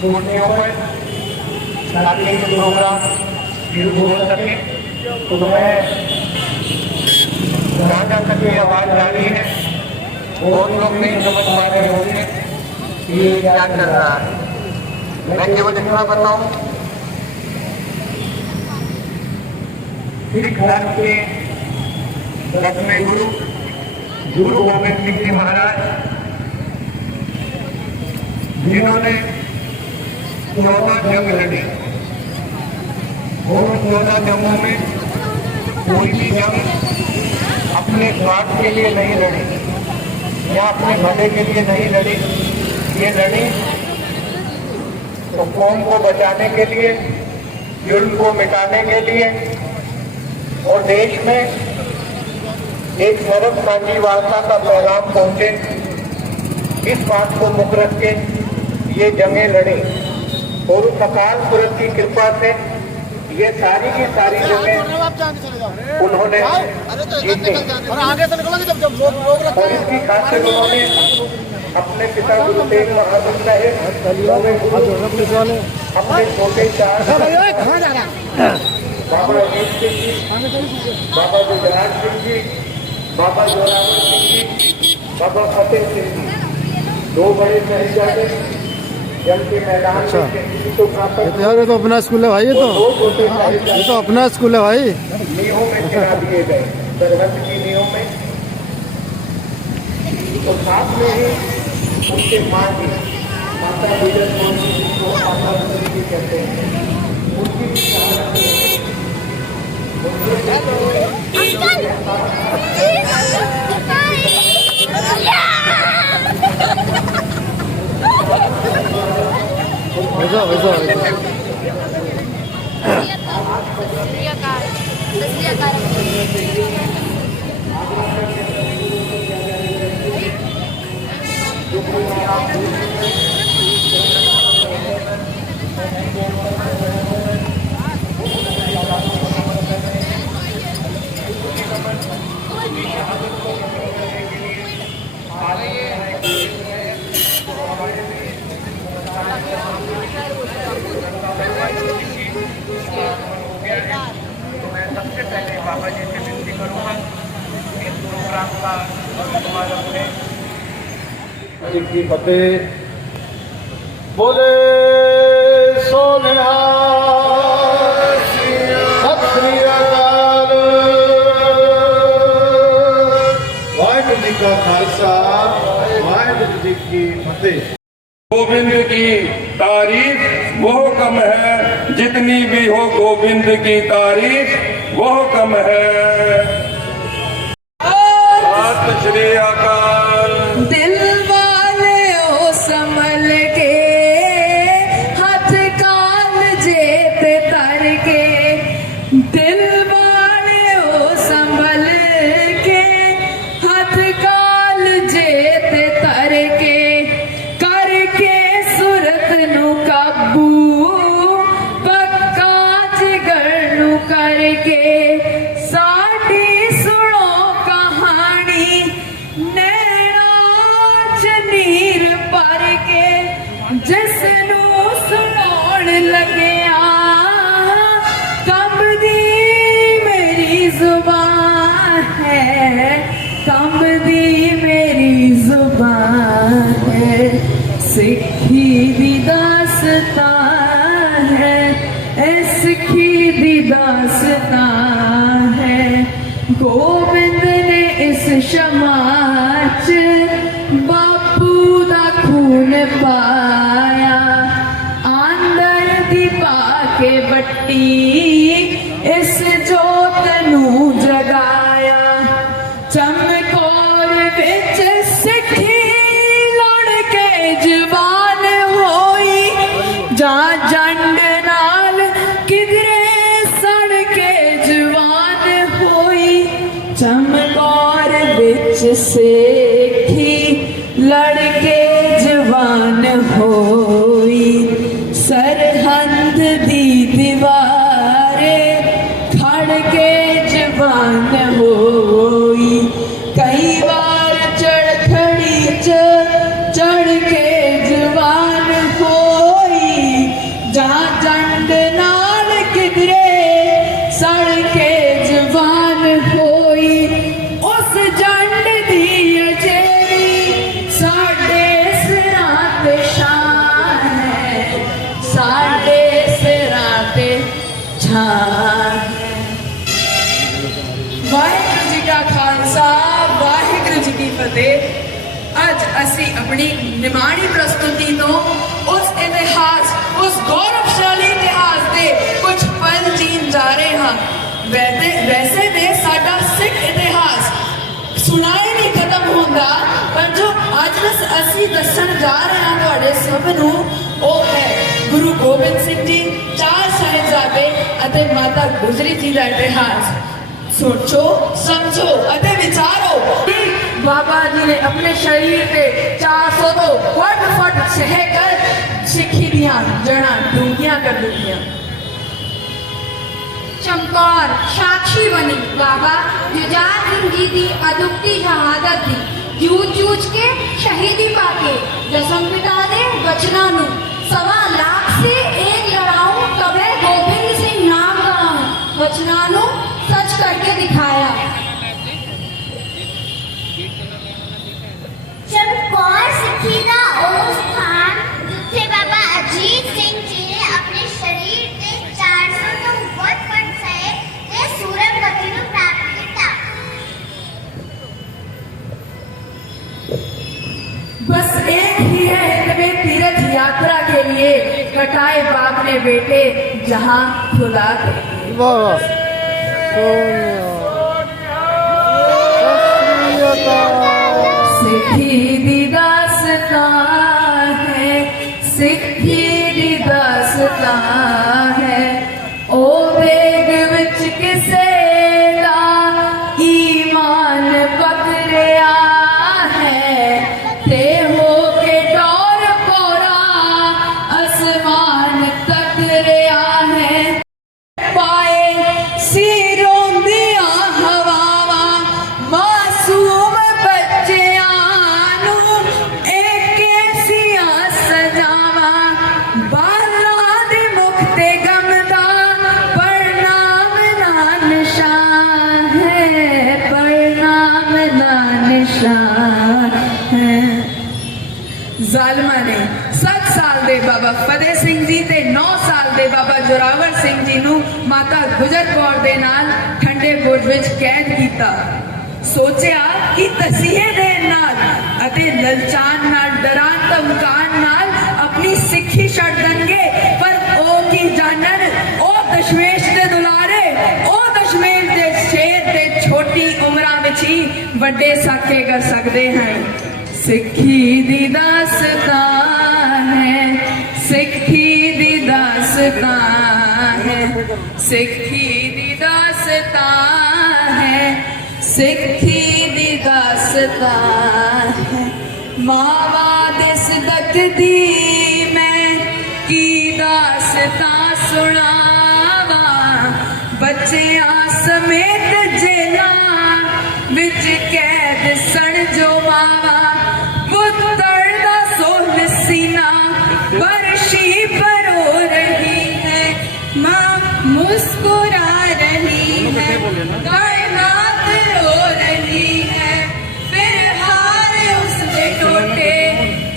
कुर्सियों पर ताकि ये प्रोग्राम शुरू हो सके। तो मैं जहाँ तक ये आवाज आ रही है बहुत लोग नहीं समझ पा रहे होंगे कि ये क्या कर रहा है। मैं केवल इतना बताऊं, सिख धर्म के दसवें गुरु गोविंद सिंह जी महाराज, जिन्होंने 14 जंग लड़ी, और 14 जंगों में कोई भी जंग अपने स्वार्थ के लिए नहीं लड़ी या अपने भले के लिए नहीं लड़ी। ये लड़ी तो कौम को बचाने के लिए, जुल्म को मिटाने के लिए, और देश में एक नरम साझीवालता का पैगाम पहुंचे, इस बात को मुख रख के ये जंगें लड़ी। और उस अकाल पुरुष की कृपा से ये सारी की सारी जगह उन्होंने जीती। और इसकी खातिर उन्होंने अपने पिता गुरु तेग बहादुर साहिब, अपने छोटे चार बाबा अजीत सिंह जी, बाबा जुजराज सिंह जी, बाबा जोरावर सिंह जी, बाबा फतेह सिंह जी, 2 बड़े शहीजादे जंग के मैदान में तो यार ये तो अपना स्कूल है भाई, ये तो अपना स्कूल है भाई। नींहों में गिरा दिए गए, सरहद की नींहों में। तो साथ में ही उनके माँ जी, माता विजय को माता जी कहते हैं, उनकी सबसे पहले बाबा जी से विनती करूँगा इस प्रोग्राम का शुभारंभ है। की फतेह बोले सोनिहाल सत श्री अकाल। वाहिगुरू जी का खालसा, वाहिगुरू जी की फतेह। गोविंद की तारीफ वो कम है, जितनी भी हो गोविंद की तारीफ वो कम है। सत श्री अकाल। दिल वाले ओ संभल के, हाथ काल जेत तर के, दिल वाले ओ संभल के, हाथ काल जेत तर के, करके सुरत नु काबू, पक्का जिगर नु करके, साडी सुनो कहानी, नैना च नीर भर के, जिसनू सुनाउण लग्या, कंबदी मेरी जुबान है, कंबदी मेरी जुबान है, सिक्खी दी दास्तान है, सिक्खी दी दास्तान है। गोविंद ने इस शमाच बापू दा खून पाया, आंदर दी पाके बट्टी इस जोत नू जगाया, चमकौर विच सिक्खी लड़ के जवान होई, जा जंड नाल किधरे सड़ के जवान होई, चमकौर विच सिक्खी लड़के जवान होई, सरहंद दी दीवारे खड़ के जवान होई, कई बार चढ़खड़ी च चढ़ के जवान होई, लड़ के जवान होई उस जंड दी अजेरी साडे सिरां ते शान है, साडे सिरां ते छान है। वाहिगुरू जी का खालसा, वाहिगुरू जी की फतेह। ਅੱਜ ਅਸੀਂ ਆਪਣੀ ਨਿਮਾਣੀ ਪ੍ਰਸਤੁਤੀ ਤੋਂ ਉਸ ਇਤਿਹਾਸ, ਉਸ ਗੌਰਵਸ਼ਾਲੀ ਇਤਿਹਾਸ ਦੇ ਕੁਝ ਪਲ ਜੀਣ ਜਾ ਰਹੇ ਹਾਂ। ਵੈਸੇ ਤੇ ਸਾਡਾ ਸਿੱਖ ਇਤਿਹਾਸ ਸੁਣਾਏ ਨਹੀਂ ਖਤਮ ਹੁੰਦਾ, ਪਰ ਜੋ ਅੱਜ ਅਸੀਂ ਦੱਸਣ ਜਾ ਰਹੇ ਹਾਂ ਤੁਹਾਡੇ ਸਭ ਨੂੰ, ਉਹ ਹੈ ਗੁਰੂ ਗੋਬਿੰਦ ਸਿੰਘ ਜੀ, ਚਾਰ ਸਾਹਿਬਜ਼ਾਦੇ ਅਤੇ ਮਾਤਾ ਗੁਜਰੀ ਜੀ ਦਾ ਇਤਿਹਾਸ। सोचो, समझो अते विचारो। बाबा जी ने अपने शरीर पे 400 तो फट सह कर सिक्खी दियां जड़ा डूंगियां कर दियां। चमकौर साक्षी बनी बाबा जुझार सिंह जी की अदुक्ति शहादत दी, जूझ के शहीदी पाके दसम पिता दे बचना नू 1.25 लाख से एक लड़ाऊं तबे गोबिंद सिंह नाम कराऊं, बचना नू सच करके दिखाया। चमकौर सिक्खी का ਉਹ ਸਥਾਨ ਜਿੱਥੇ ਬਾਬਾ ਅਜੀਤ ਸਿੰਘ ਜੀ ਨੇ ਆਪਣੇ ਸਰੀਰ ਤੇ 400 ਤੋਂ ਵੱਧ ਫਟ ਸਹੇ ਤੇ ਸੂਰਮ ਗਤੀ ਨੂੰ ਪ੍ਰਾਪਤ ਕੀਤਾ। बस एक ही है हिंदवी तीर्थ यात्रा के लिए कटाए बाप ने बेटे जहां खुदा के लिए। सिक्खी दी दास्तां है, सिक्खी दी दास्तां है, ओ वेग विच किसे दा ईमान पकड़िया है, ते हो के डोर पोरा आसमान तकरिया है। पाए सिरों दिया हवावा मासूम बच्चियां नू एक ऐसिया सजावा, बाला दे मुख ते गमदा प्रणाम ना निशान है, प्रणाम ना निशान है। ਜ਼ਾਲਮਾਂ ਨੇ 7 ਸਾਲ ਦੇ ਬਾਬਾ ਫਤਿਹ ਸਿੰਘ ਜੀ ਤੇ 9 ਸਾਲ ਦੇ ਬਾਬਾ ਜੋਰਾਵਰ ਸਿੰਘ ਜੀ ਨੂੰ ਮਾਤਾ ਗੁਜਰ ਕੌਰ ਦੇ ਨਾਲ ਠੰਡੇ ਬੁਰਜ ਵਿੱਚ ਕੈਦ ਕੀਤਾ। ਸੋਚਿਆ ਕਿ ਤਸੀਹੇ ਦੇਣ ਨਾਲ ਅਤੇ ਲਲਚਾਨ ਨਾਲ, ਡਰਾਨ ਧਮਕਾਉਣ ਨਾਲ ਆਪਣੀ ਸਿੱਖੀ ਛੱਡ ਦੇਣਗੇ, ਪਰ ਉਹ ਕੀ ਜਾਣਨ, ਉਹ ਦਸ਼ਮੇਸ਼ ਦੇ ਦੁਲਾਰੇ, ਉਹ ਦਸ਼ਮੇਸ਼ ਦੇ ਸ਼ੇਰ ਤੇ ਛੋਟੀ ਉਮਰਾਂ ਵਿੱਚ ਹੀ ਵੱਡੇ ਸਾਕੇ ਕਰ ਸਕਦੇ ਹਨ। सिक्खी दी दास्तां है, सिक्खी दी दास्तां है, सिक्खी दी दास्तां है, सिक्खी दी दास्तां है। मावा दे सदक दी मैं की दास्तां सुनावा, बच्चियां समेत जेलां विच कैद सन जो मावा, पुत्तर सोल सीना बरशी पर हो रही है, माँ मुस्कुरा रही है, कायनात रो रही है, फिर हार उसने टोटे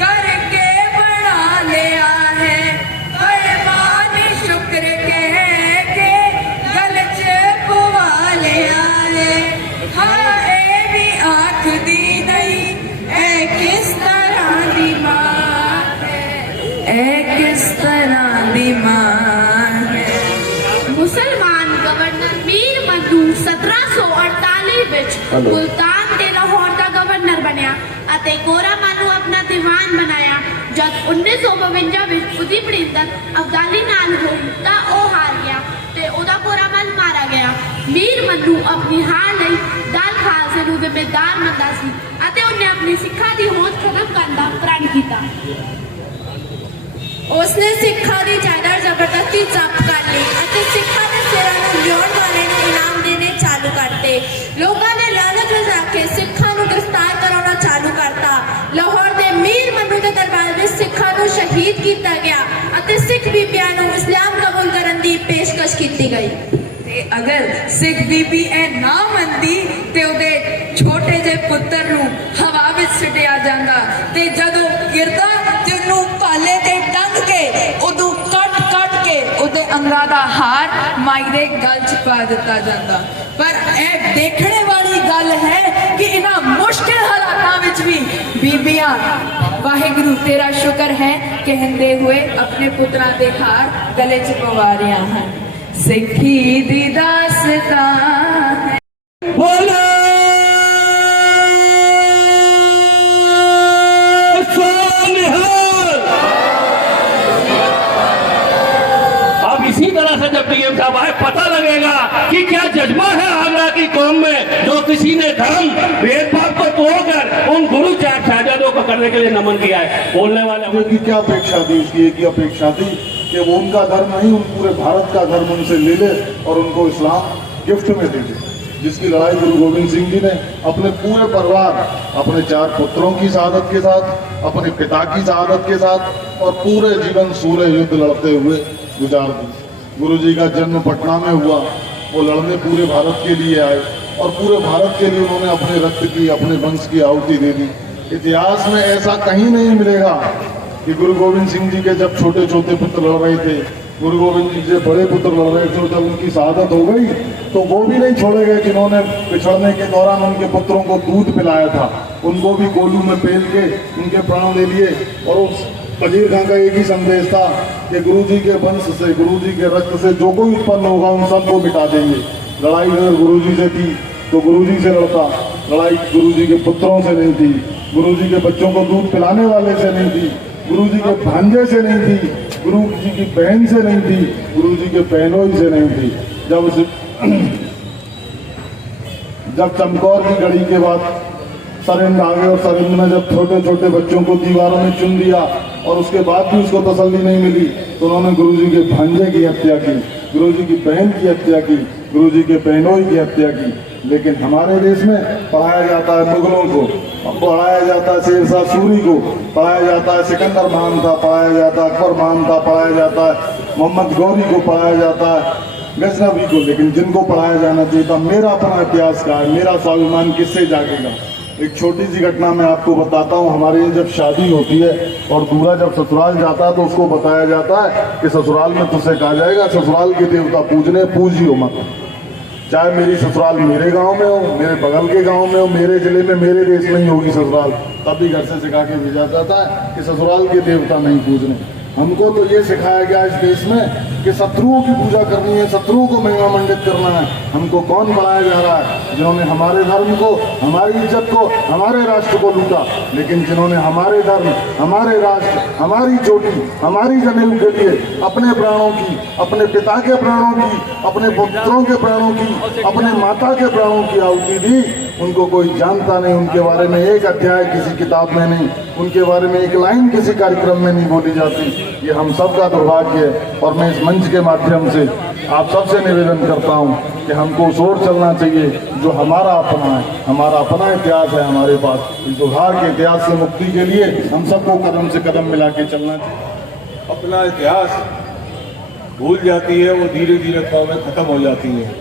करके बना लिया है, परवान शुक्र कह के गलच पुआ लिया है। हाँ ए भी आँख दी नहीं, ए किस तरह दी माँ है, ए किस तरह दी माँ है। मुसलमान गवर्नर मीर मधु 1748 ਵਿੱਚ ਮੁਲਤਾਨ ਤੇ ਲਾਹੌਰ ਦਾ ਗਵਰਨਰ ਬਣਿਆ ਅਤੇ ਗੋਰਾਮਾਂ ਨੂੰ ਆਪਣਾ ਦੀਵਾਨ ਬਣਾਇਆ। ਜਦ 1952 ਵਿੱਚ ਉਹਦੀ ਭਿੜੰਤ ਅਬਦਾਲੀ ਨਾਲ ਹੋਈ ਤਾਂ ਉਹ ਹਾਰ ਗਿਆ ਤੇ ਉਹਦਾ ਗੋਰਾਮਲ ਮਾਰਾ ਗਿਆ। ਮੀਰ ਮਧੂ ਆਪਣੀ ਹਾਰ ਲਈ ਦਲ ਖਾਲਸੇ ਨੂੰ ਜ਼ਿੰਮੇਦਾਰ ਮੰਨਦਾ ਸੀ ਅਤੇ ਉਹਨੇ ਆਪਣੀ ਸਿੱਖਾਂ ਦੀ ਹੋਂਦ ਖਤਮ ਕਰਨ ਦਾ ਪ੍ਰਣ ਕੀਤਾ। ਉਸਨੇ ਸਿੱਖਾਂ ਦੀ ਜਾਇਦਾਦ ਜ਼ਬਰਦਸਤੀ ਜ਼ਬਤ ਕਰ ਲਈ ਅਤੇ ਸਿੱਖਾਂ ਦੇ ਸਿਰਾਂ ਨੂੰ ਲਿਆਉਣ ਵਾਲੇ ਨੂੰ ਇਨਾਮ ਦੇਣੇ ਚਾਲੂ ਕਰਤੇ। ਲੋਕਾਂ ਨੇ ਲਾਲਚ ਲਗਾ ਕੇ ਸਿੱਖਾਂ ਨੂੰ ਗ੍ਰਿਫਤਾਰ ਕਰਾਉਣਾ ਚਾਲੂ ਕਰਤਾ। ਲਾਹੌਰ ਦੇ ਮੀਰ ਮਨੂ ਦੇ ਦਰਬਾਰ ਵਿੱਚ ਸਿੱਖਾਂ ਨੂੰ ਸ਼ਹੀਦ ਕੀਤਾ ਗਿਆ ਅਤੇ ਸਿੱਖ ਬੀਬੀਆਂ ਨੂੰ ਇਸਲਾਮ ਕਬੂਲ ਕਰਨ ਦੀ ਪੇਸ਼ਕਸ਼ ਕੀਤੀ ਗਈ। ਤੇ ਅਗਰ ਸਿੱਖ ਬੀਬੀ ਇਹ ਨਾ ਮੰਨਦੀ ਤੇ ਉਹਦੇ ਛੋਟੇ ਜਿਹੇ ਪੁੱਤਰ ਨੂੰ ਹਵਾ ਵਿੱਚ ਸੁੱਟਿਆ ਜਾਂਦਾ ਤੇ ਜਦੋਂ ਗਿਰਦਾ ਤੇ ਉਹਨੂੰ ਭਾਲੇ ਤੇ ਟੰਗ ਕੇ ਉਹਨੂੰ ਕੱਟ ਕੇ ਉਹਦੇ ਅੰਗਾਂ ਦਾ ਹਾਰ ਮਾਈ ਦੇ ਗਲ 'ਚ ਪਾ ਦਿੱਤਾ ਜਾਂਦਾ। ਪਰ ਇਹ ਦੇਖਣੇ ਵਾਲੀ ਗੱਲ ਹੈ ਕਿ ਇਹਨਾਂ ਮੁਸ਼ਕਿਲ ਹਾਲਾਤਾਂ ਵਿੱਚ ਵੀ ਬੀਬੀਆਂ ਵਾਹਿਗੁਰੂ ਤੇਰਾ ਸ਼ੁਕਰ ਹੈ ਕਹਿੰਦੇ ਹੋਏ ਆਪਣੇ ਪੁੱਤਰਾਂ ਦੇ ਹਾਰ ਗਲੇ 'ਚ ਪਵਾ ਰਹੀਆਂ ਹਨ। ਸਿੱਖੀ ਦੀ ਦਾਸਤਾਨ ਹੈ। अब इसी तरह से जब डीएम साहब आए पता लगेगा कि क्या जज्बा है आगरा की कौम में, जो किसी ने धर्म भेदभाव को तोड़कर उन गुरु साहबजादों को करने के लिए नमन किया है। बोलने वाले उनकी क्या अपेक्षा थी? उसकी एक ही अपेक्षा थी कि वो उनका धर्म नहीं, उन पूरे भारत का धर्म उनसे ले ले और उनको इस्लाम गिफ्ट में दे दे, जिसकी लड़ाई गुरु गोविंद सिंह जी ने अपने पूरे परिवार, अपने 4 पुत्रों की शहादत के साथ, अपने पिता की शहादत के साथ और पूरे जीवन सूर्य युद्ध लड़ते हुए गुजार दी। गुरु जी का जन्म पटना में हुआ, वो लड़ने पूरे भारत के लिए आए और पूरे भारत के लिए उन्होंने अपने रक्त की, अपने वंश की आहुति दे दी। इतिहास में ऐसा कहीं नहीं मिलेगा कि गुरु गोविंद सिंह जी के जब छोटे छोटे पुत्र लड़ रहे थे, गुरु गोविंद जी से बड़े पुत्र लड़ रहे थे, जब उनकी शहादत हो गई तो वो भी नहीं छोड़े गए जिन्होंने पिछड़ने के दौरान उनके पुत्रों को दूध पिलाया था, उनको भी कोलू में पेल के उनके प्राण ले लिए। और उस फजीर खां का एक ही संदेश था कि गुरु जी के वंश से, गुरु जी के रक्त से जो कोई उत्पन्न होगा उन सबको मिटा देंगे। लड़ाई अगर गुरु जी से थी तो गुरु जी से लड़ता, लड़ाई गुरु जी के पुत्रों से नहीं थी, गुरु जी के बच्चों को दूध पिलाने वाले से नहीं थी, गुरु जी के भांजे से नहीं थी, गुरु जी की बहन से नहीं थी, गुरु जी के बहनोई से नहीं थी। जब चमकौर की गढ़ी के बाद सरिंद आ गए और सरिंद में जब छोटे छोटे बच्चों को दीवारों में चुन दिया और उसके बाद भी उसको तसल्ली नहीं मिली तो उन्होंने गुरु जी के भांजे की हत्या की, गुरु जी की बहन की हत्या की, गुरु जी के बहनोई की हत्या की। लेकिन हमारे देश में पढ़ाया जाता है मुगलों को, पढ़ाया जाता है शेरशाह सूरी को, पढ़ाया जाता है सिकंदर महान था, पढ़ाया जाता है अकबर महान था, पढ़ाया जाता है मोहम्मद गौरी को, पढ़ाया जाता है गजनवी को। लेकिन जिनको पढ़ाया जाना चाहिए था मेरा अपना इतिहास का है, मेरा स्वाभिमान किससे जागेगा। एक छोटी सी घटना मैं आपको बताता हूँ। हमारे यहाँ जब शादी होती है और दूल्हा जब ससुराल जाता है तो उसको बताया जाता है कि ससुराल में तुझसे कहा जाएगा ससुराल के देवता पूजने, पूजियो मत। चाहे मेरी ससुराल मेरे गांव में हो, मेरे बगल के गांव में हो, मेरे जिले में, मेरे देश में ही होगी ससुराल, तब भी घर से सिखा के भेजा जाता है कि ससुराल के देवता नहीं पूजने। हमको तो ये सिखाया गया इस देश में कि शत्रुओं की पूजा करनी है, शत्रुओं को महिमा मंडित करना है। हमको कौन बढ़ाया जा रहा है? जिन्होंने हमारे धर्म को, हमारी इज्जत को, हमारे राष्ट्र को लूटा। लेकिन जिन्होंने हमारे धर्म, हमारे राष्ट्र, हमारी चोटी, हमारी जमीन के लिए अपने प्राणों की, अपने पिता के प्राणों की, अपने पुत्रों के प्राणों की, अपने माता के प्राणों की आहुति दी, उनको कोई जानता नहीं। उनके बारे में एक अध्याय किसी किताब में नहीं, उनके बारे में एक लाइन किसी कार्यक्रम में नहीं बोली जाती। ये हम सब का दुर्भाग्य है। और मैं इस मंच के माध्यम से आप सबसे निवेदन करता हूँ कि हमको उस ओर चलना चाहिए जो हमारा अपना है, हमारा अपना इतिहास है हमारे पास। इस दुर्भाग्य के इतिहास से मुक्ति के लिए हम सबको कदम से कदम मिला के चलना चाहिए। अपना इतिहास भूल जाती है, वो धीरे धीरे कौमें खत्म हो जाती हैं।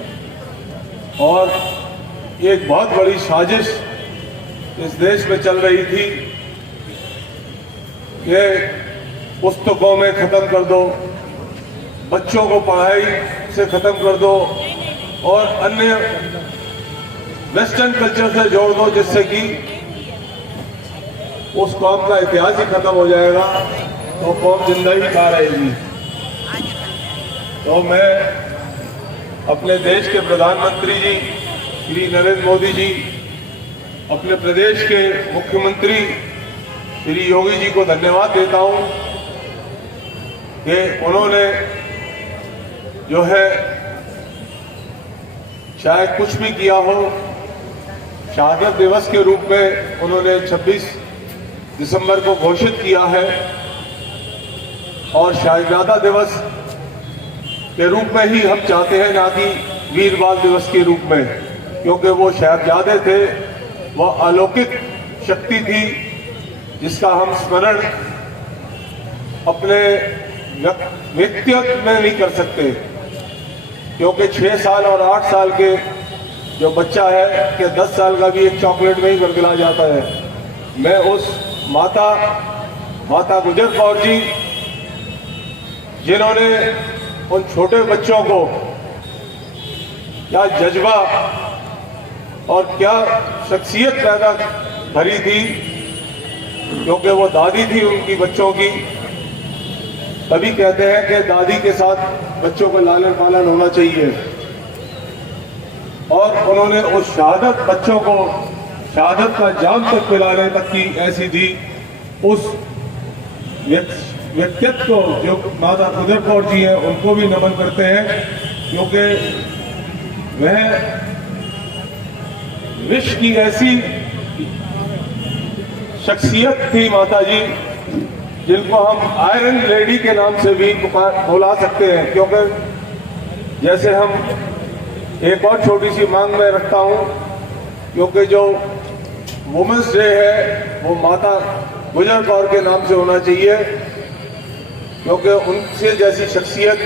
और एक बहुत बड़ी साजिश इस देश में चल रही थी कि पुस्तकों में ख़त्म कर दो, बच्चों को पढ़ाई से ख़त्म कर दो और अन्य वेस्टर्न कल्चर से जोड़ दो, जिससे कि उस कौम का इतिहास ही खत्म हो जाएगा, तो कौम जिंदा ही कहाँ रहेगी। तो मैं अपने देश के प्रधानमंत्री जी श्री नरेंद्र मोदी जी, अपने प्रदेश के मुख्यमंत्री श्री योगी जी को धन्यवाद देता हूँ कि उन्होंने जो है शायद कुछ भी किया हो, शहादत दिवस के रूप में उन्होंने 26 दिसंबर को घोषित किया है और शहादत दिवस के रूप में ही हम चाहते हैं, ना कि वीर बाल दिवस के रूप में, क्योंकि वो शहादत थे, वह अलौकिक शक्ति थी जिसका हम स्मरण अपने व्यक्तित्व में नहीं कर सकते। क्योंकि 6 साल और 8 साल के जो बच्चा है कि 10 साल का भी एक चॉकलेट में ही गलगला जाता है। मैं उस माता गुजर कौर जी, जिन्होंने उन छोटे बच्चों को क्या जज्बा और क्या शख्सियत पैदा भरी थी, क्योंकि वो दादी थी उनकी बच्चों की। तभी कहते हैं कि दादी के साथ बच्चों का लालन पालन होना चाहिए। और उन्होंने उस शहादत बच्चों को शहादत का जाम तक पिलाने तक की ऐसी दी। उस व्यक्तित्व को जो माता गुजर कौर जी हैं उनको भी नमन करते हैं, क्योंकि वह विश्व की ऐसी शख्सियत थी माता जी, जिनको हम आयरन लेडी के नाम से भी बुला सकते हैं। क्योंकि जैसे हम एक और छोटी सी मांग में रखता हूं, क्योंकि जो वुमेंस डे है वो माता गुजर कौर के नाम से होना चाहिए, क्योंकि उनसे जैसी शख्सियत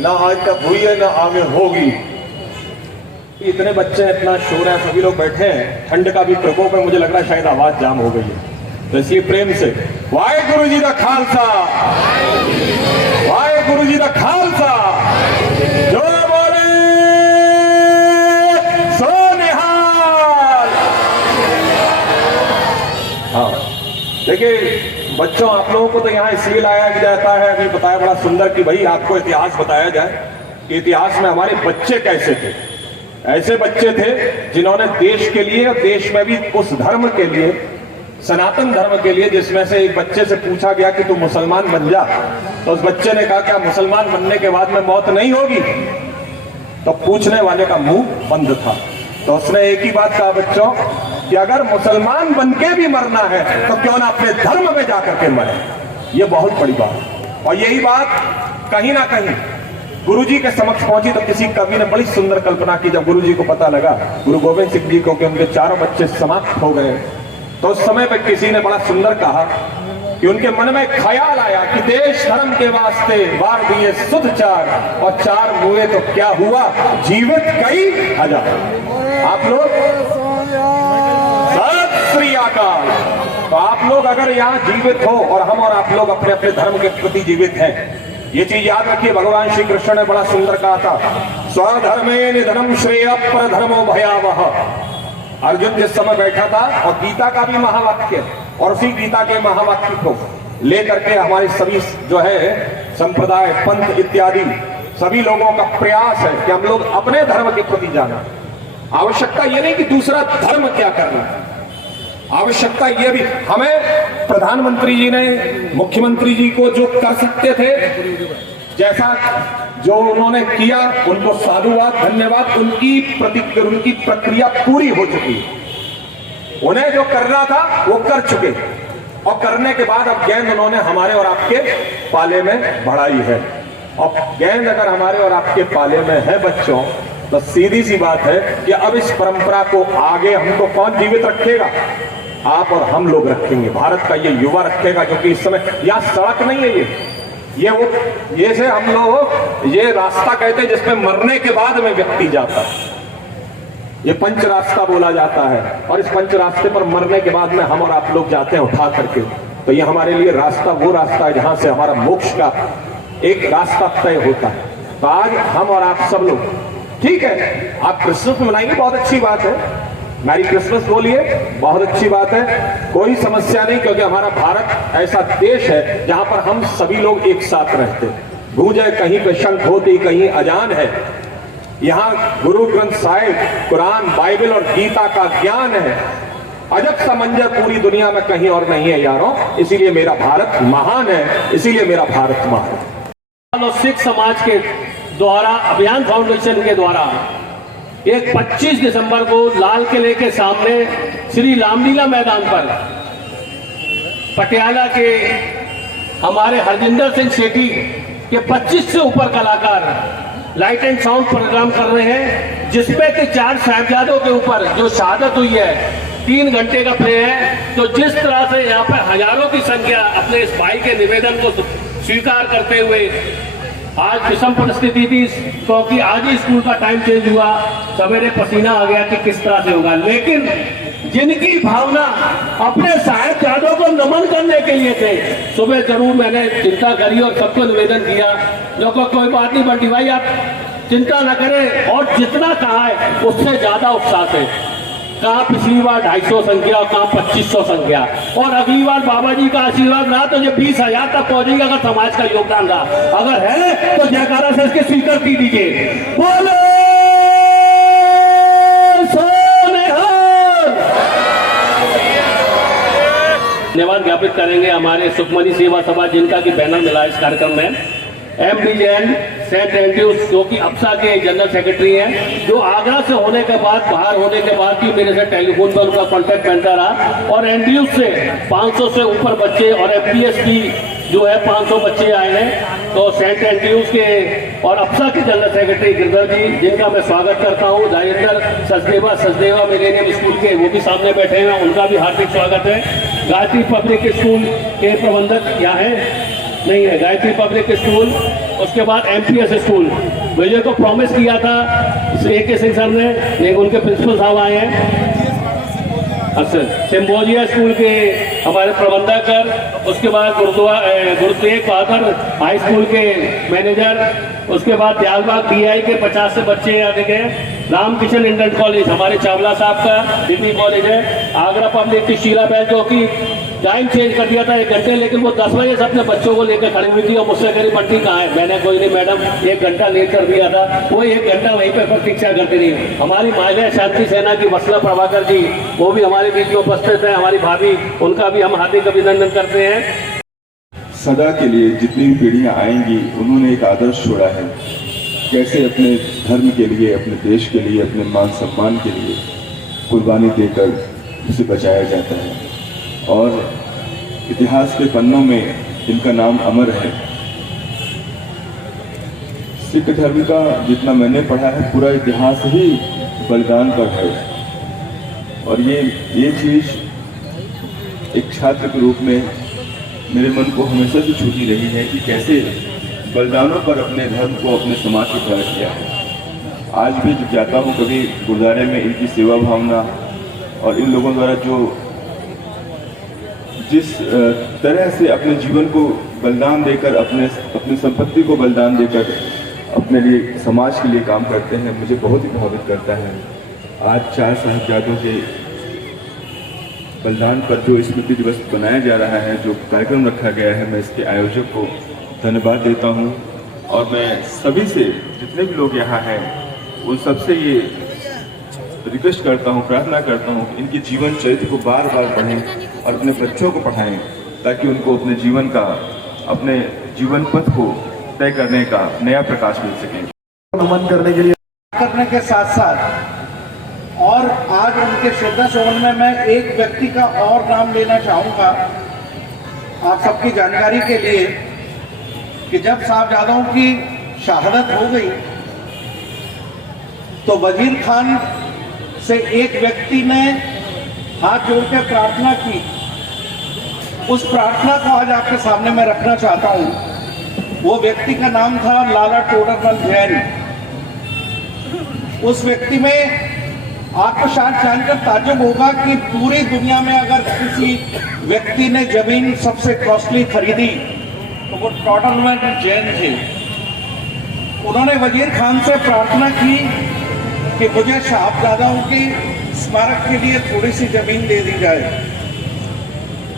ना आज तक हुई है ना आगे होगी। इतने बच्चे हैं, इतना शोर है, सभी लोग बैठे हैं, ठंड का भी प्रकोप है, मुझे लग रहा है शायद आवाज जाम हो गई है, तो इसलिए प्रेम से वाहेगुरु जी दा खालसा, वाहेगुरु जी दा खालसा, जो बोले सो निहाल। हाँ देखिए बच्चों, आप लोगों को तो यहाँ इसलिए लाया जाता है, अभी बताया बड़ा सुंदर कि भाई आपको इतिहास बताया जाए कि इतिहास में हमारे बच्चे कैसे थे। ऐसे बच्चे थे जिन्होंने देश के लिए और देश में भी उस धर्म के लिए, सनातन धर्म के लिए, जिसमें से एक बच्चे से पूछा गया कि तू मुसलमान बन जा, तो उस बच्चे ने कहा क्या मुसलमान बनने के बाद में मौत नहीं होगी? तो पूछने वाले का मुंह बंद था। तो उसने एक ही बात कहा बच्चों कि अगर मुसलमान बनके भी मरना है तो क्यों ना अपने धर्म में जाकर के मरे। ये बहुत बड़ी बात। और यही बात कहीं ना कहीं गुरुजी के समक्ष पहुंची तो किसी कवि ने बड़ी सुंदर कल्पना की। जब गुरुजी को पता लगा गुरु गोविंद सिंह जी को कि उनके चारों बच्चे समाप्त हो गए, तो उस समय पर किसी ने बड़ा सुंदर कहा कि उनके मन में ख्याल आया कि देश धर्म के वास्ते वार दिए सुध चार, और 4 मुए तो क्या हुआ, जीवित कई हजार। आप लोग सत श्री अकाल। तो आप लोग अगर यहाँ जीवित हो और हम और आप लोग अपने अपने धर्म के प्रति जीवित हैं, ये चीज याद रखिए। भगवान श्री कृष्ण ने बड़ा सुंदर कहा था, स्वधर्मे निधनम श्रेय परधर्मो भयावह। अर्जुन जिस समय बैठा था, और गीता का भी महावाक्य, और उसी गीता के महावाक्य को लेकर के हमारे सभी जो है संप्रदाय, पंथ इत्यादि सभी लोगों का प्रयास है कि हम लोग अपने धर्म के प्रति जाना। आवश्यकता ये नहीं कि दूसरा धर्म क्या करना, आवश्यकता ये भी, हमें प्रधानमंत्री जी ने मुख्यमंत्री जी को जो कर सकते थे, जैसा जो उन्होंने किया, उनको साधुवाद, धन्यवाद। उनकी प्रक्रिया पूरी हो चुकी है। उन्हें जो करना था वो कर चुके, और करने के बाद अब गेंद उन्होंने हमारे और आपके पाले में बढ़ाई है। और गेंद अगर हमारे और आपके पाले में है बच्चों, तो सीधी सी बात है कि अब इस परंपरा को आगे हमको कौन जीवित रखेगा? आप और हम लोग रखेंगे। भारत का ये युवा रखेगा, क्योंकि इस समय यहाँ सड़क नहीं है, ये से हम लोग ये रास्ता कहते हैं जिसमें मरने के बाद में व्यक्ति जाता है। ये पंच रास्ता बोला जाता है, और इस पंच रास्ते पर मरने के बाद में हम और आप लोग जाते हैं उठा करके। तो ये हमारे लिए रास्ता वो रास्ता है जहां से हमारा मोक्ष का एक रास्ता तय होता है। तो आज हम और आप सब लोग, ठीक है, आप क्रिसमस मनाएंगे, बहुत अच्छी बात है, मैरी क्रिसमस बोलिए, बहुत अच्छी बात है, कोई समस्या नहीं, क्योंकि हमारा भारत ऐसा देश है जहां पर हम सभी लोग एक साथ रहते। गूंजे कहीं पे शंख होती, कहीं अजान है। यहाँ गुरु ग्रंथ साहिब, कुरान, बाइबल और गीता का ज्ञान है। अजब सा मंजर पूरी दुनिया में कहीं और नहीं है यारों। इसीलिए मेरा भारत महान है, इसीलिए मेरा भारत महान है। सिख समाज के द्वारा, अभियान फाउंडेशन के द्वारा एक 25 दिसंबर को लाल किले के सामने श्री रामलीला मैदान पर पटियाला के हमारे हरजिंदर सिंह सेठी के 25 से ऊपर कलाकार लाइट एंड साउंड प्रोग्राम कर रहे हैं, जिसमें कि 4 साहिबजादों के ऊपर जो शहादत हुई है 3 घंटे का प्ले है। तो जिस तरह से यहाँ पर हजारों की संख्या अपने इस भाई के निवेदन को स्वीकार करते हुए आज विषम परिस्थिति थी क्योंकि आज ही स्कूल का टाइम चेंज हुआ, सवेरे पसीना आ गया कि किस तरह से होगा। लेकिन जिनकी भावना अपने साहिबजादों को नमन करने के लिए थे, सुबह जरूर मैंने चिंता करी और सबको निवेदन किया, जो कोई बात नहीं बंटी भाई आप चिंता न करें, और जितना कहा है उससे ज्यादा उत्साह से। कहाँ पिछली बार 250 संख्या और कहाँ 2500 संख्या, और अगली बार बाबा जी का आशीर्वाद रहा तो ये 20,000 तक पहुंचेगा अगर समाज का योगदान रहा। अगर है तो जयकारा से इसके स्वीकार की दीजिए। बोलो धन्यवाद ज्ञापित करेंगे हमारे सुखमनी सेवा सभा, जिनका की बैनर मिला इस कार्यक्रम में, एमडी जैन सेंट एंड्रूज जो कि अप्सा के जनरल सेक्रेटरी हैं, जो आगरा से होने के बाद, बाहर होने के बाद भी मेरे से टेलीफोन पर उनका कॉन्टैक्ट बनता रहा, और एंड्रूज से 500 से ऊपर बच्चे और एफपीएस की जो है 500 बच्चे आए हैं। तो सेंट एंड्रूज के और अप्सा के जनरल सेक्रेटरी गिरधर जी, जिनका मैं स्वागत करता हूँ, राजेंद्र सचदेवा मिलेनियम स्कूल के वो भी सामने बैठे हैं, उनका भी हार्दिक स्वागत है। गायत्री पब्लिक स्कूल के प्रबंधक यहाँ है नहीं है, गायत्री पब्लिक स्कूल, उसके बाद एमपीएस स्कूल, मुझे को प्रॉमिस किया था AK सिंह सर ने, लेकिन उनके प्रिंसिपल साहब आए हैं। अच्छा, सिम्बोजिया स्कूल के हमारे प्रबंधक, उसके बाद गुरु तेग बहादुर हाई स्कूल के मैनेजर, उसके बाद दयालबाग DI के 50 से बच्चे आ गए। रामकिशन इंडियन कॉलेज हमारे चावला साहब का डिग्री कॉलेज है। आगरा पब्लिक की शीला बहन जो कि टाइम चेंज कर दिया था 1 घंटे, लेकिन वो 10 बजे से अपने बच्चों को लेकर खड़ी हुई थी और मुझसे करी बंटी कहाँ है, मैंने कोई नहीं मैडम 1 घंटा लेट कर दिया था, वो 1 घंटा वहीं पर प्रतीक्षा करती रही। हमारी महिला शांति सेना की वत्सला प्रभाकर जी वो भी हमारे बीच में उपस्थित है, हमारी भाभी, उनका भी हम हार्दिक अभिनंदन करते हैं। सदा के लिए जितनी भी पीढ़ियां आएंगी उन्होंने एक आदर्श छोड़ा है, कैसे अपने धर्म के लिए, अपने देश के लिए, अपने मान सम्मान के लिए कुर्बानी देकर उसे बचाया जाता है, और इतिहास के पन्नों में इनका नाम अमर है। सिख धर्म का जितना मैंने पढ़ा है पूरा इतिहास ही बलिदान पर है, और ये चीज़ एक छात्र के रूप में मेरे मन को हमेशा से छूती रही है कि कैसे बलिदानों पर अपने धर्म को, अपने समाज को खड़ा किया है। आज भी जब जाता हूँ कभी गुरुद्वारे में, इनकी सेवा भावना और इन लोगों द्वारा जो जिस तरह से अपने जीवन को बलिदान देकर, अपनी संपत्ति को बलिदान देकर अपने लिए, समाज के लिए काम करते हैं, मुझे बहुत ही प्रभावित करता है। आज 4 साहिबजादों के बलिदान पर जो स्मृति दिवस बनाया जा रहा है, जो कार्यक्रम रखा गया है, मैं इसके आयोजक को धन्यवाद देता हूं, और मैं सभी से, जितने भी लोग यहाँ हैं, उन सबसे ये रिक्वेस्ट करता हूं, प्रार्थना करता हूं कि इनके जीवन चरित्र को बार बार पढ़ें और अपने बच्चों को पढ़ाएं, ताकि उनको अपने जीवन का, अपने जीवन पथ को तय करने का नया प्रकाश मिल सके। नमन करने के लिए करने के साथ साथ, और आज उनके श्रद्धा सुमन में मैं एक व्यक्ति का और नाम लेना चाहूँगा आप सबकी जानकारी के लिए, कि जब साहबजादों की शहादत हो गई तो वजीर खान से एक व्यक्ति ने हाथ जोड़ के प्रार्थना की। उस प्रार्थना को आज आपके सामने मैं रखना चाहता हूं। वो व्यक्ति का नाम था लाला टोडरमल जैन। उस व्यक्ति में आपको शायद जानकर ताज्जुब होगा कि पूरी दुनिया में अगर किसी व्यक्ति ने जमीन सबसे कॉस्टली खरीदी तो वो टोडरमल जैन थे। उन्होंने वजीर खान से प्रार्थना की कि मुझे साहबजादाओं के स्मारक के लिए थोड़ी सी जमीन दे दी जाए।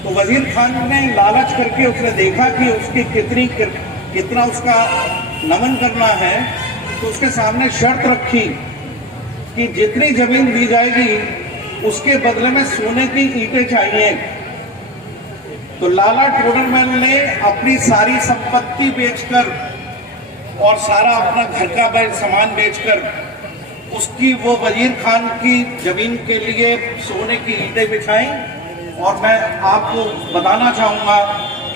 तो वजीर खान ने लालच करके उसने देखा कि उसकी कितना उसका नमन करना है, तो उसके सामने शर्त रखी कि जितनी जमीन दी जाएगी उसके बदले में सोने की ईंटें चाहिए। तो लाला टोडरमल ने अपनी सारी संपत्ति बेचकर और सारा अपना घर का सामान बेचकर उसकी वो वजीर खान की जमीन के लिए सोने की ईंटें बिछाई। और मैं आपको बताना चाहूंगा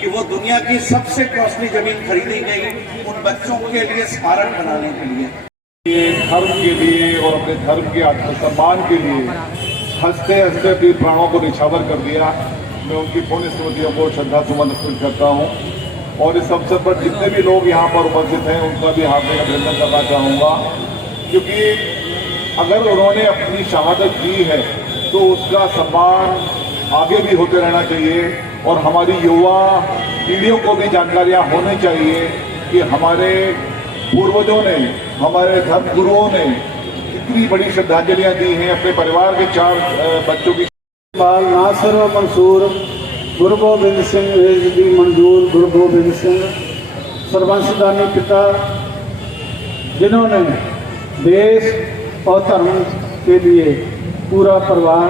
कि वो दुनिया की सबसे कॉस्टली जमीन खरीदी गई उन बच्चों के लिए स्मारक बनाने के लिए, धर्म के लिए और अपने धर्म के आत्मसम्मान के लिए हंसते हंसते अपने प्राणों को निछावर कर दिया। मैं उनकी पुण्य स्मृतियों को श्रद्धा सुमन अर्पित करता हूँ। और इस अवसर पर जितने भी लोग यहाँ पर उपस्थित हैं उनका भी हार्दिक अभिनंदन करना चाहूँगा, क्योंकि अगर उन्होंने अपनी शहादत दी है तो उसका सम्मान आगे भी होते रहना चाहिए और हमारी युवा पीढ़ियों को भी जानकारियाँ होनी चाहिए कि हमारे पूर्वजों ने, हमारे धर्म गुरुओं ने इतनी बड़ी श्रद्धांजलियाँ दी हैं अपने परिवार के 4 बच्चों की। बाल नासिर व मंसूर गुरु गोबिंद सिंह जी मंजूर गुरु गोबिंद सिंह सर्वंशदानी पिता, जिन्होंने देश और धर्म के लिए पूरा परिवार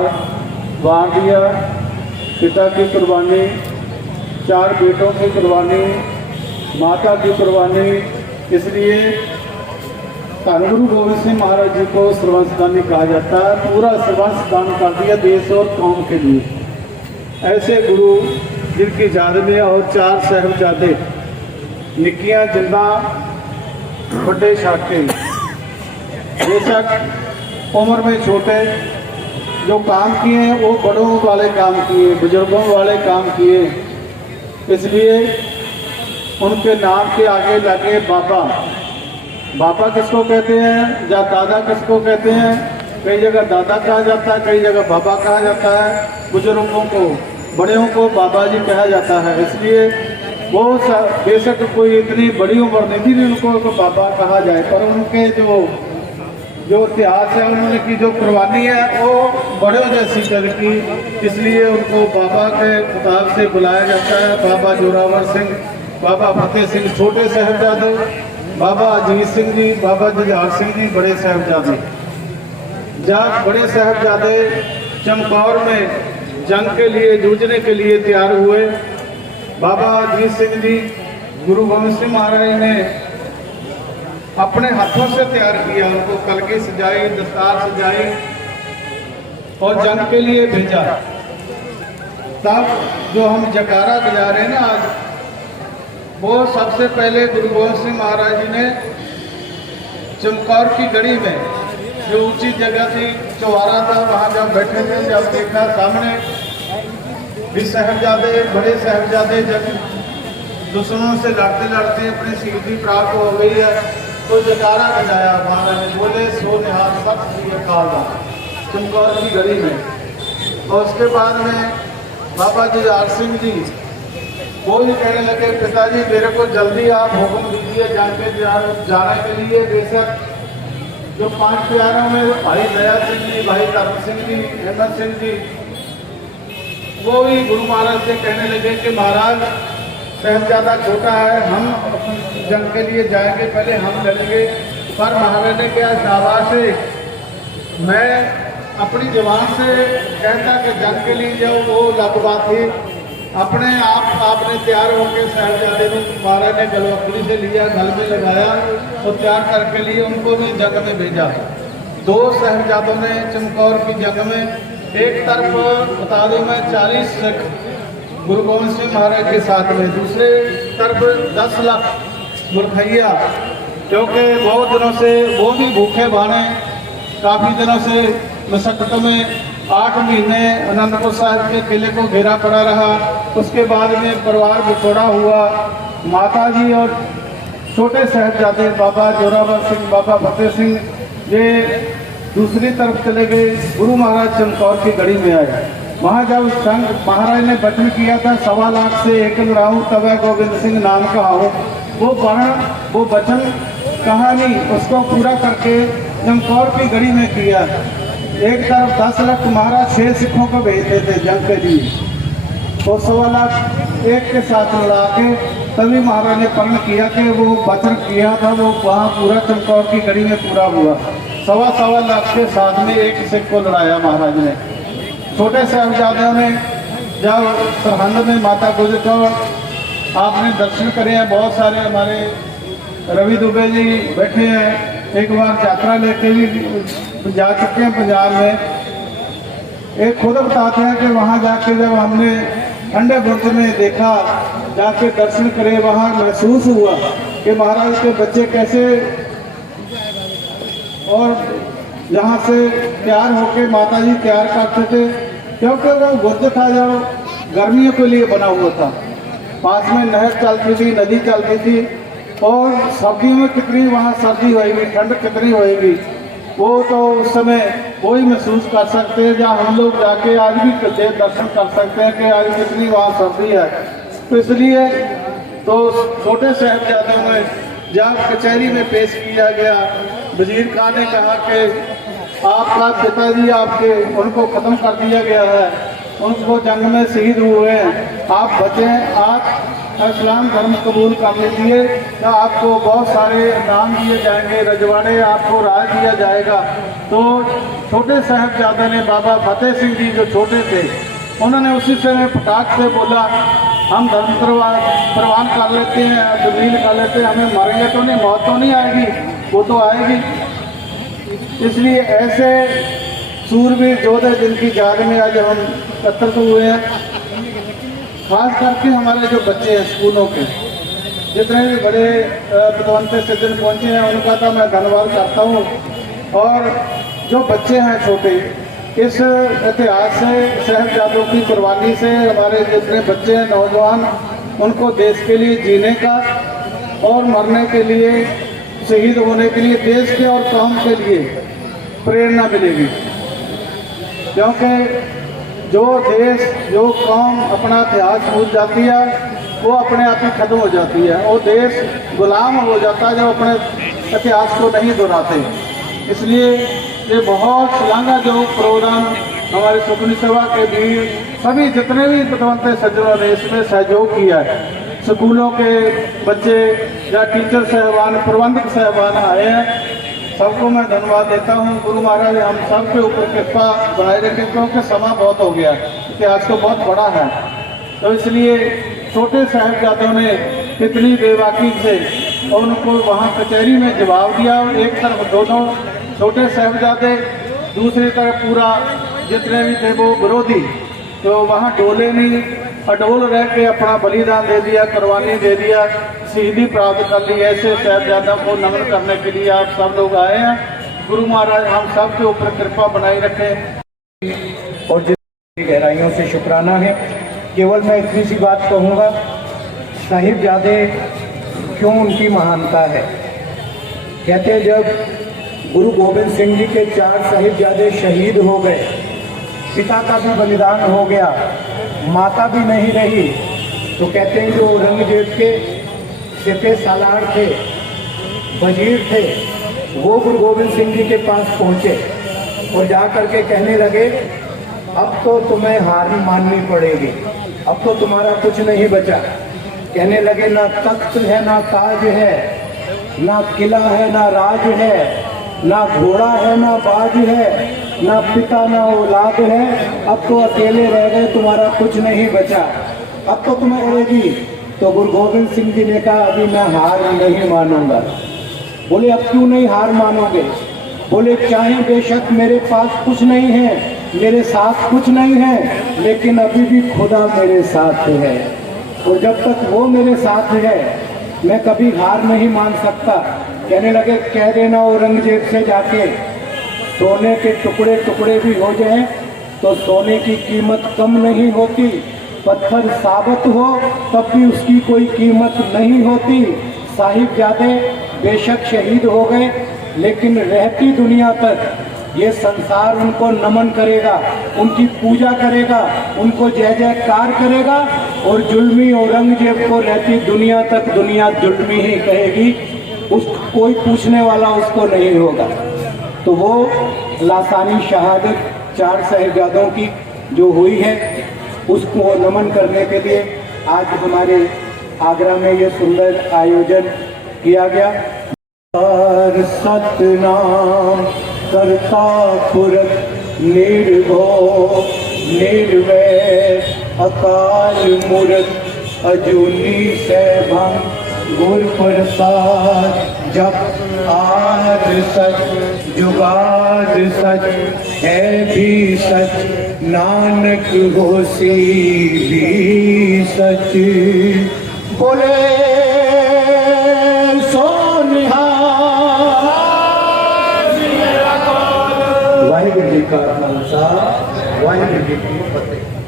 वार दिया। पिता की कुर्बानी, 4 बेटों की कुर्बानी, माता की कुर्बानी, इसलिए धन गुरु गोबिंद सिंह महाराज जी को सर्वंशदानी कहा जाता है। पूरा सर्वंश दान कर दिया देश और कौम के लिए। ऐसे गुरु जिनकी याद में और 4 साहिबजादे, निक्कियां जिंदा बड़े शाके, बेशक उम्र में छोटे, जो काम किए वो बड़ों वाले काम किए, बुजुर्गों वाले काम किए, इसलिए उनके नाम के आगे लगे बाबा। बाबा किसको कहते हैं या दादा किसको कहते हैं? कई जगह दादा कहा जाता है, कई जगह बाबा कहा जाता है। बुजुर्गों को, बड़ों को बाबा जी कहा जाता है। इसलिए वो बेशक कोई इतनी बड़ी उम्र नहीं थी उनको बाबा कहा जाए, पर उनके जो इतिहास है, उन्होंने की जो कुर्बानी है वो बड़ों जैसी कर की, इसलिए उनको बाबा के खिताब से बुलाया जाता है। बाबा जोरावर सिंह, बाबा फतेह सिंह छोटे साहिबजादे, बाबा अजीत सिंह जी, बाबा जुझार सिंह जी बड़े साहिबजादे। जब बड़े साहिबजादे चमकौर में जंग के लिए, जूझने के लिए तैयार हुए, बाबा अजीत सिंह जी गुरु गोबिंद सिंह महाराज ने अपने हाथों से तैयार किया, उनको कलगी सजाई, दस्तार सजाई और जंग के लिए भेजा। तब जो हम जयकारा बजा रहे हैं ना आज, वो सबसे पहले गुरु गोबिंद सिंह महाराज जी ने चमकौर की गढ़ी में, जो ऊंची जगह थी, चौबारा था, वहाँ जब बैठे थे, जब देखा सामने भी साहिबजादे, बड़े साहिबजादे जब दुश्मनों से लड़ते लड़ते अपनी शहीदी प्राप्त हो गई है, तो जयकारा बजाया। महाराज ने बोले सो निहाल सत श्री अकाल चमकौर की गढ़ी में। और उसके बाद में बाबा जुझार सिंह जी वो भी कहने लगे, पिताजी मेरे को जल्दी आप हुक्म दीजिए जाने के लिए। बेशक जो 5 प्यारों में भाई दया सिंह जी, भाई धर्म सिंह जी, हेमंत सिंह जी, वो भी गुरु महाराज से कहने लगे कि महाराज साहिबजादा छोटा है, हम जंग के लिए जाएंगे, पहले हम लड़ेंगे। पर महाराज ने क्या शाबाश है, मैं अपनी जवान से कहता कि जंग के लिए जाओ, वो अलग बात थी। अपने आप आपने तैयार होकर साहिबजादे को महाराज ने गलवकड़ी से लिया, गल में लगाया और तैयार करके लिए उनको भी जंग में भेजा। 2 साहिबजादों ने चमकौर की जंग में, एक तरफ बता दूं मैं 40 सिख गुरु गोबिंद सिंह महाराज के साथ में, दूसरे तरफ 10 लाख मुरखैया, क्योंकि बहुत दिनों से वो भी भूखे भाने, काफ़ी दिनों से मशक्क़त में 8 महीने आनंदपुर साहिब के किले को घेरा पड़ा रहा। उसके बाद में परिवार बिछोड़ा हुआ। माता जी और छोटे साहिबजादे बाबा जोरावर सिंह, बाबा फतेह सिंह ये दूसरी तरफ चले गए। गुरु महाराज चमकौर की गढ़ी में आए। वहाँ जब संघ महाराज ने वचन किया था 1.25 लाख से एक लड़ाऊँ तब गोविंद सिंह नाम कहाऊँ, वो वचन कहानी उसको पूरा करके चमकौर की गढ़ी में किया। एक तरफ 10 लाख महाराज 6 सिखों को भेजते थे जंग के लिए, और 1.25 लाख एक के साथ लड़ा के तभी महाराज ने प्रण किया कि वो वचन किया था वो वहाँ पूरा चमकौर की गढ़ी में पूरा हुआ। 1.25 लाख के साथ में एक सिख को लड़ाया महाराज ने। छोटे साहिबजादों ने जब सरहंद में माता गुजर को आपने दर्शन करे हैं, बहुत सारे हमारे रवि दुबे जी बैठे हैं, एक बार यात्रा लेके भी जा चुके हैं पंजाब में। एक खुद बताते हैं कि वहाँ जाके जब हमने ठंडे बुर्ज में देखा, जाके दर्शन करे, वहाँ महसूस हुआ कि महाराज के बच्चे कैसे और यहाँ से तैयार होके माता जी तैयार करते थे, क्योंकि वो बुर्ज था जो गर्मियों के लिए बना हुआ था। पास में नहर चलती थी, नदी चलती थी, और सर्दियों में कितनी वहाँ सर्दी होएगी, ठंड कितनी होएगी, वो तो उस समय वही महसूस कर सकते हैं। जहाँ हम लोग जाके आज भी दर्शन कर सकते हैं कि आज कितनी वहाँ सर्दी है। तो इसलिए तो छोटे साहिबजादों में जब कचहरी में पेश किया गया, वजीर खान ने कहा कि आपका पिताजी आपके उनको ख़त्म कर दिया गया है, उनको जंग में शहीद हुए हैं, आप बचें, आप इस्लाम धर्म कबूल कर लीजिए तो आपको बहुत सारे इनाम दिए जाएंगे, रजवाड़े आपको राज दिया जाएगा। तो छोटे साहिबजादे ने बाबा फतेह सिंह जी जो छोटे थे, उन्होंने उसी समय फटाक से बोला हम धर्म प्रवान कर लेते हैं, तब्दील कर लेते हैं, हमें मरेंगे तो नहीं, मौत तो नहीं आएगी, वो तो आएगी। इसलिए ऐसे सूरवीर योद्धा जिनकी याद में आज हम एकत्रित हुए हैं, खास करके हमारे जो बच्चे हैं स्कूलों के, जितने भी बड़े विद्वान सज्जन पहुँचे हैं उनका तो मैं धन्यवाद करता हूँ। और जो बच्चे हैं छोटे, इस इतिहास से, साहिबजादों की कुर्बानी से हमारे जितने बच्चे हैं नौजवान, उनको देश के लिए जीने का और मरने के लिए, शहीद होने के लिए, देश के और कौम के लिए प्रेरणा मिलेगी। क्योंकि जो देश, जो कौम अपना इतिहास भूल जाती है वो अपने आप ही खत्म हो जाती है, और देश गुलाम हो जाता है जो अपने इतिहास को नहीं दोहराते। इसलिए ये बहुत शलाघा जो प्रोग्राम हमारे सुखनी सभा के भी सभी जितने भी विद्वान सज्जनों ने इसमें सहयोग किया है, स्कूलों के बच्चे या टीचर साहबान, प्रबंधक साहबान आए हैं, सबको मैं धन्यवाद देता हूँ। गुरु महाराज हम सब के ऊपर कृपा बनाए रखें, क्योंकि समय बहुत हो गया, इतिहास तो बहुत बड़ा है। तो इसलिए छोटे साहिबजादों ने इतनी बेबाकी से और उनको वहाँ कचहरी में जवाब दिया, और एक तरफ दोनों छोटे साहिबजादे, दूसरी तरफ पूरा जितने भी थे वो विरोधी, तो वहाँ डोले नहीं, अडोल रह के अपना बलिदान दे दिया, कुर्बानी दे दिया, शहीदी प्राप्त कर ली। ऐसे साहिबजादों को नमन करने के लिए आप सब लोग आए हैं। गुरु महाराज हम सब के ऊपर कृपा बनाई रखें। और जितनी गहराइयों से शुक्राना है। केवल मैं इतनी सी बात कहूँगा, साहिबजादे क्यों उनकी महानता है। कहते हैं जब गुरु गोबिंद सिंह जी के 4 साहिबजादे शहीद हो गए, पिता का भी बलिदान हो गया, माता भी नहीं रही, तो कहते हैं जो औरंगजेब के सिपह सालार थे, वजीर थे, वो गुरु गोबिंद सिंह जी के पास पहुँचे और जा कर के कहने लगे अब तो तुम्हें हार माननी पड़ेगी, अब तो तुम्हारा कुछ नहीं बचा। कहने लगे ना तख्त है, ना ताज है, ना किला है, ना राज है, ना घोड़ा है, ना बाज है, ना पिता ना औलाद है, अब तो अकेले रह गए, तुम्हारा कुछ नहीं बचा, अब तो तुम्हें रहेगी। तो गुरु गोबिंद सिंह जी ने कहा अभी मैं हार नहीं मानूंगा। बोले अब क्यों नहीं हार मानोगे? बोले चाहे बेशक मेरे पास कुछ नहीं है, मेरे साथ कुछ नहीं है, लेकिन अभी भी खुदा मेरे साथ है, और जब तक वो मेरे साथ है मैं कभी हार नहीं मान सकता। कहने लगे कह देना औरंगजेब से जाके सोने के टुकड़े टुकड़े भी हो जाएं तो सोने की कीमत कम नहीं होती, पत्थर साबित हो तब भी उसकी कोई कीमत नहीं होती। साहिबजादे बेशक शहीद हो गए, लेकिन रहती दुनिया तक ये संसार उनको नमन करेगा, उनकी पूजा करेगा, उनको जय जयकार करेगा, और जुल्मी औरंगजेब को रहती दुनिया तक दुनिया जुल्मी ही कहेगी, उस कोई पूछने वाला उसको नहीं होगा। तो वो लासानी शहादत 4 साहिबजादों की जो हुई है उसको नमन करने के लिए आज हमारे आगरा में ये सुंदर आयोजन किया गया। सतनाम करता पुरख निर्भो निर्वैर अकाल मूरत अजूनी सैभं गुर प्रसाद जप आद सच जुगाद सच है भी सच नानक होसी भी सच। बोले सो निहाल। वाहिगुरू जी का खालसा वाहिगुरू जी की फतेह।